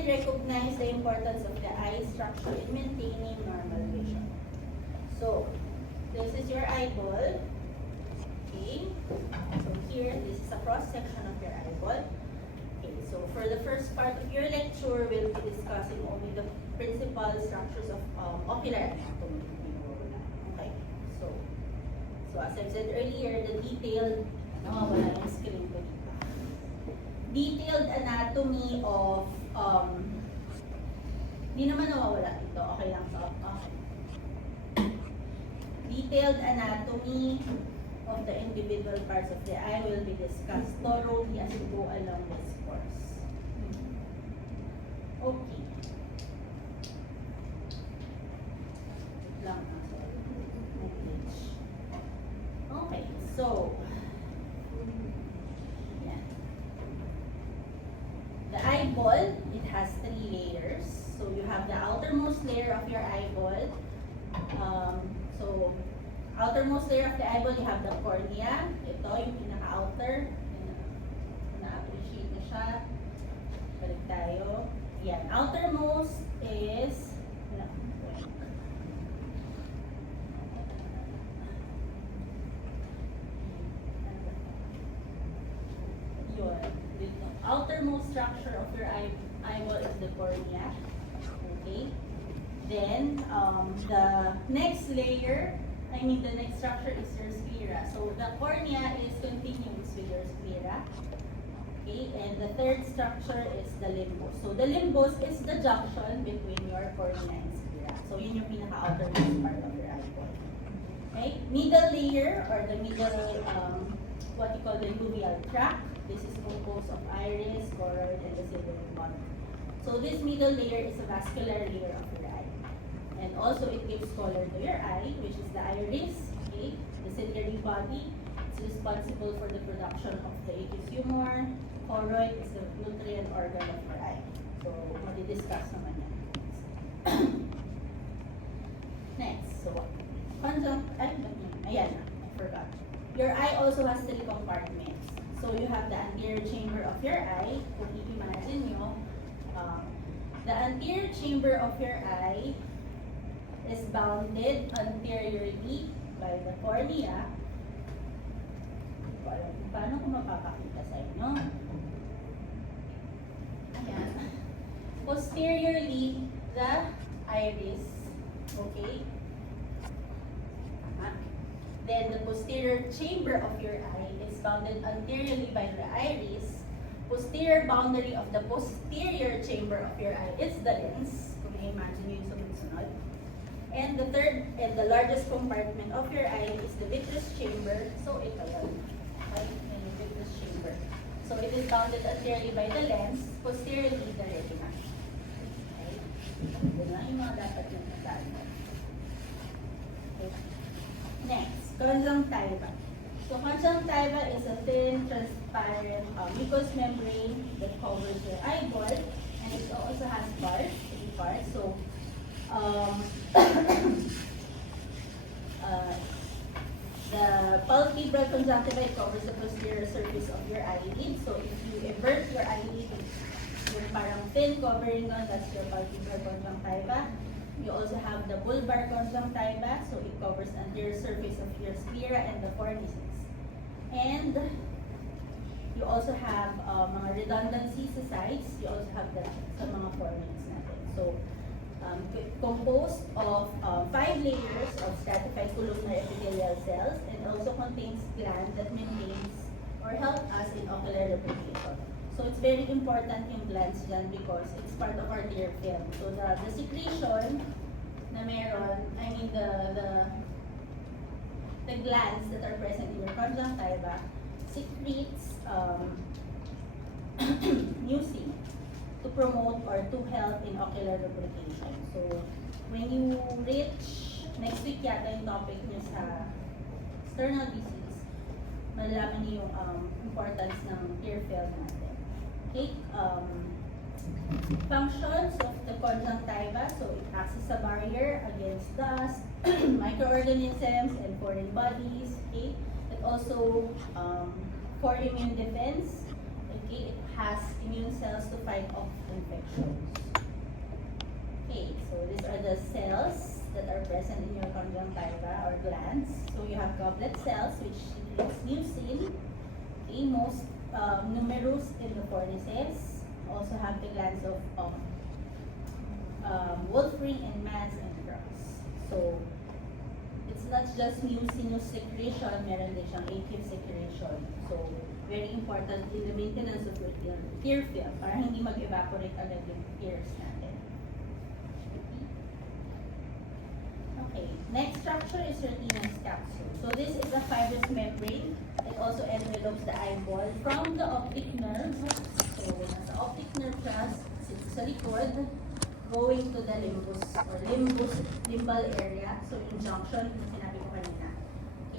and recognize the importance of the eye structure in maintaining normal vision. So, this is your eyeball. Okay. So here, this is a cross-section of your eyeball. Okay, so for the first part of your lecture, we'll be discussing only the principal structures of ocular anatomy. Okay, so as I've said earlier, the detailed, wala yung screen ko dito. Detailed anatomy of, di naman nawawala dito, okay lang sa, okay. Detailed anatomy of the individual parts of the eye will be discussed thoroughly as we go along this course. Okay. Wait lang, sorry. My page. Okay, so, yeah. The eyeball, it has 3 layers. So you have the outermost layer of your eyeball. So, outermost layer of the eyeball, you have the cornea. Ito, yung pinaka-outer. Na-appreciate na siya. Balik tayo. Yan. Outermost is, yun. Outermost structure of your eyeball is the cornea. Okay. Then, the next layer, the next structure is your sclera. So the cornea is continuous with your sclera. Okay, and the third structure is the limbus. So the limbus is the junction between your cornea and sclera. So yun yung pinaka-outermost part of your eyeball. Okay, middle layer or the middle, what you call the uveal tract. This is composed of iris, choroid, and the ciliary body. So this middle layer is a vascular layer of your eye. And also it gives color to your eye, which is the iris, okay? The ciliary body is responsible for the production of the aqueous humor. Choroid is the nutrient organ of your eye. So, madi-discuss naman yan. Next, so, ayan, I forgot. Your eye also has 3 compartments. So, you have the anterior chamber of your eye. Kung i-imagine nyo, the anterior chamber of your eye is bounded anteriorly by the cornea. Paano ko mapapakita sa inyo? Ayan. Posteriorly, the iris. Okay? Then, the posterior chamber of your eye is bounded anteriorly by the iris. Posterior boundary of the posterior chamber of your eye is the lens. Kung i-imagine nyo yung sunod-sunod. And the third and the largest compartment of your eye is the vitreous chamber. So, ito yan. Okay? And the vitreous chamber. So, it is bounded anteriorly by the lens, posteriorly the retina. Okay? Ito na yung mga dapat nyo nasaan. Okay. Next, conjunctiva. So, conjunctiva is a thin, transparent mucous membrane that covers your eyeball. And it also has bars, 3 bars. So, the palpebral conjunctiva covers the posterior surface of your eyelid. So if you invert your eyelid, yung parang thin covering on, that's your palpebral conjunctiva. You also have the bulbar conjunctiva, so it covers the anterior surface of your sclera and the cornices. And you also have mga redundancies sa sides. You also have that sa mga fornix natin. So, composed of 5 layers of stratified columnar epithelial cells and also contains gland that maintains or help us in ocular lubrication. So it's very important yung glands dyan because it's part of our tear film. So the secretion na meron, the glands that are present in your conjunctiva secretes mucin to promote or to help in ocular lubrication. So, when you reach, next week yata yung topic niyo sa external disease, malalaman niyo yung importance ng tear film natin. Okay, functions of the conjunctiva, so it acts as a barrier against dust, microorganisms, and foreign bodies. Okay, it also for immune defense. Okay, it has immune cells to fight off infections. Okay, so these are the cells that are present in your conjunctiva or glands. So you have goblet cells, which secretes mucin. Okay, most numerous in the cornices. Also have the glands of Wolfram and Mans and Krause. So it's not just mucinous secretion, meron din siyang aqueous secretion. So very important in the maintenance of your tear film para hindi mag-evaporate agad yung tears natin. Okay, next structure is retinous capsule. So this is a fibrous membrane. It also envelopes the eyeball from the optic nerve. So nasa optic nerve siya sa likod, going to the limbus or limbal area. So in junction,